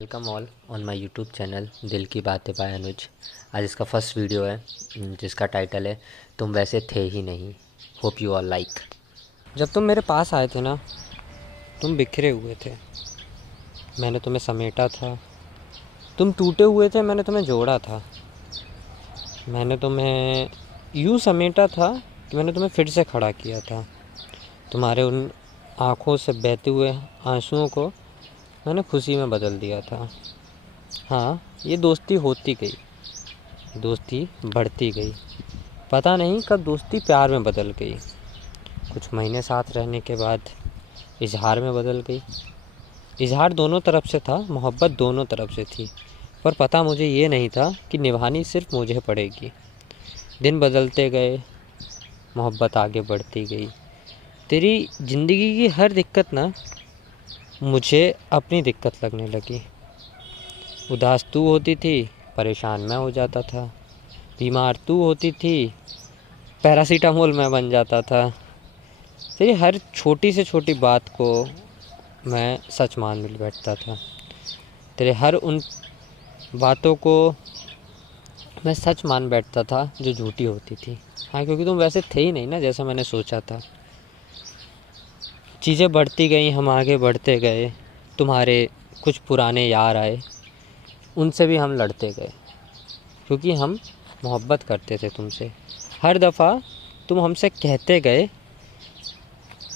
Welcome all on my YouTube channel दिल की बातें बाय अनुज। आज इसका फर्स्ट वीडियो है जिसका टाइटल है तुम वैसे थे ही नहीं। Hope you all like. जब तुम मेरे पास आए थे ना, तुम बिखरे हुए थे, मैंने तुम्हें समेटा था। तुम टूटे हुए थे, मैंने तुम्हें जोड़ा था। मैंने तुम्हें यूँ समेटा था कि मैंने तुम्हें फिर से खड़ा किया था। तुम्हारे उन आँखों से बहते हुए आंसुओं को मैंने खुशी में बदल दिया था। हाँ, ये दोस्ती होती गई, दोस्ती बढ़ती गई। पता नहीं कब दोस्ती प्यार में बदल गई। कुछ महीने साथ रहने के बाद इजहार में बदल गई। इजहार दोनों तरफ से था, मोहब्बत दोनों तरफ से थी, पर पता मुझे ये नहीं था कि निभानी सिर्फ मुझे पड़ेगी। दिन बदलते गए, मोहब्बत आगे बढ़ती गई। तेरी ज़िंदगी की हर दिक्कत ना मुझे अपनी दिक्कत लगने लगी। उदास तू होती थी, परेशान मैं हो जाता था। बीमार तू होती थी, पैरासीटामोल मैं बन जाता था। तेरी हर छोटी से छोटी बात को मैं सच मान मिल बैठता था। तेरे हर उन बातों को मैं सच मान बैठता था जो झूठी होती थी। हाँ, क्योंकि तुम वैसे थे ही नहीं ना जैसा मैंने सोचा था। चीज़ें बढ़ती गई, हम आगे बढ़ते गए। तुम्हारे कुछ पुराने यार आए, उनसे भी हम लड़ते गए, क्योंकि हम मोहब्बत करते थे तुमसे। हर दफ़ा तुम हमसे कहते गए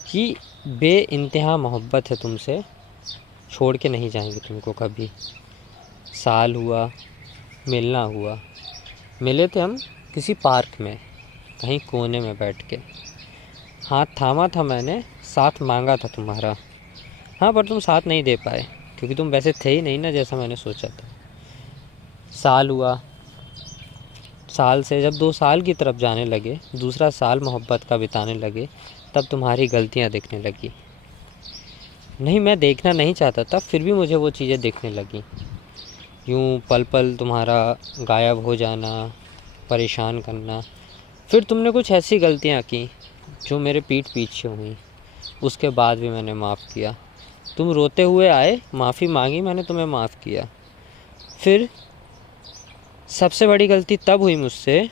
कि बेइंतहा मोहब्बत है तुमसे, छोड़ के नहीं जाएंगे तुमको कभी। साल हुआ, मिलना हुआ। मिले थे हम किसी पार्क में, कहीं कोने में बैठ के। हाथ थामा था मैंने, साथ मांगा था तुम्हारा। हाँ, पर तुम साथ नहीं दे पाए, क्योंकि तुम वैसे थे ही नहीं ना जैसा मैंने सोचा था। साल हुआ, साल से जब 2 साल की तरफ जाने लगे, दूसरा साल मोहब्बत का बिताने लगे, तब तुम्हारी गलतियाँ दिखने लगी। नहीं, मैं देखना नहीं चाहता था, फिर भी मुझे वो चीज़ें दिखने लगी। यूँ पल पल तुम्हारा गायब हो जाना, परेशान करना। फिर तुमने कुछ ऐसी गलतियाँ की जो मेरे पीठ पीछे हुई, उसके बाद भी मैंने माफ़ किया। तुम रोते हुए आए, माफ़ी मांगी, मैंने तुम्हें माफ़ किया। फिर सबसे बड़ी गलती तब हुई मुझसे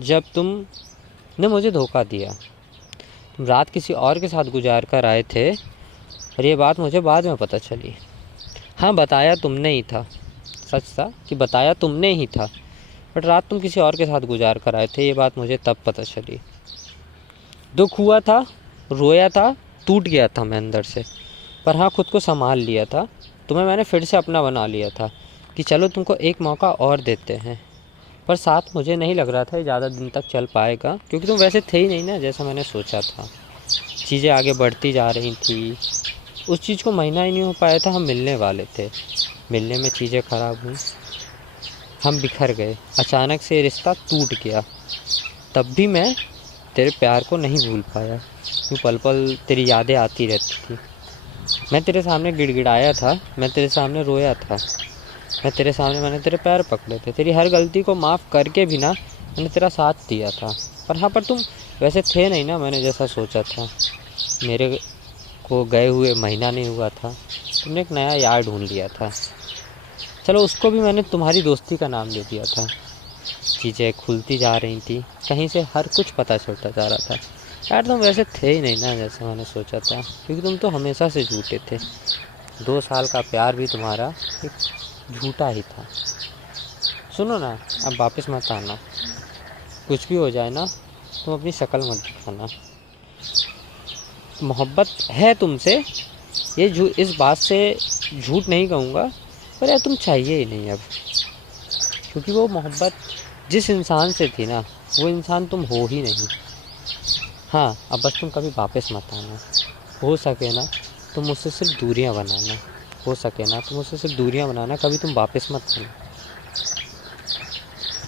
जब तुमने मुझे धोखा दिया। तुम रात किसी और के साथ गुजार कर आए थे, और ये बात मुझे बाद में पता चली। हाँ, बताया तुमने ही था, सच था कि बताया तुमने ही था, बट रात तुम किसी और के साथ गुजार कर आए थे, ये बात मुझे तब पता चली। दुख हुआ था, रोया था, टूट गया था मैं अंदर से, पर हाँ, खुद को संभाल लिया था। तुम्हें मैंने फिर से अपना बना लिया था कि चलो तुमको एक मौका और देते हैं। पर साथ मुझे नहीं लग रहा था ये ज़्यादा दिन तक चल पाएगा, क्योंकि तुम वैसे थे ही नहीं ना जैसा मैंने सोचा था। चीज़ें आगे बढ़ती जा रही थी, उस चीज़ को महीना ही नहीं हो पाया था, हम मिलने वाले थे। मिलने में चीज़ें ख़राब हुई, हम बिखर गए, अचानक से रिश्ता टूट गया। तब भी मैं तेरे प्यार को नहीं भूल पाया, क्यों पल पल तेरी यादें आती रहती थी। मैं तेरे सामने गिड़गिड़ाया था, मैं तेरे सामने रोया था, मैंने तेरे पैर पकड़े थे। तेरी हर गलती को माफ़ करके भी ना मैंने तेरा साथ दिया था। पर हाँ, पर तुम वैसे थे नहीं ना मैंने जैसा सोचा था। मेरे को गए हुए महीना नहीं हुआ था, तुमने एक नया यार ढूंढ लिया था। चलो, उसको भी मैंने तुम्हारी दोस्ती का नाम दे दिया था। चीज़ें खुलती जा रही थी, कहीं से हर कुछ पता चलता जा रहा था। यार, तुम वैसे थे ही नहीं ना जैसा मैंने सोचा था, क्योंकि तुम तो हमेशा से झूठे थे। 2 साल का प्यार भी तुम्हारा एक झूठा ही था। सुनो ना, अब वापस मत आना। कुछ भी हो जाए ना, तुम अपनी शक्ल मत दिखाना। मोहब्बत है तुमसे, इस बात से झूठ नहीं कहूँगा, पर यार तुम चाहिए ही नहीं अब, क्योंकि वो मोहब्बत जिस इंसान से थी ना, वो इंसान तुम हो ही नहीं। हाँ, अब बस तुम कभी वापस मत आना। हो सके ना तुम मुझसे सिर्फ दूरियां बनाना, कभी तुम वापस मत आना।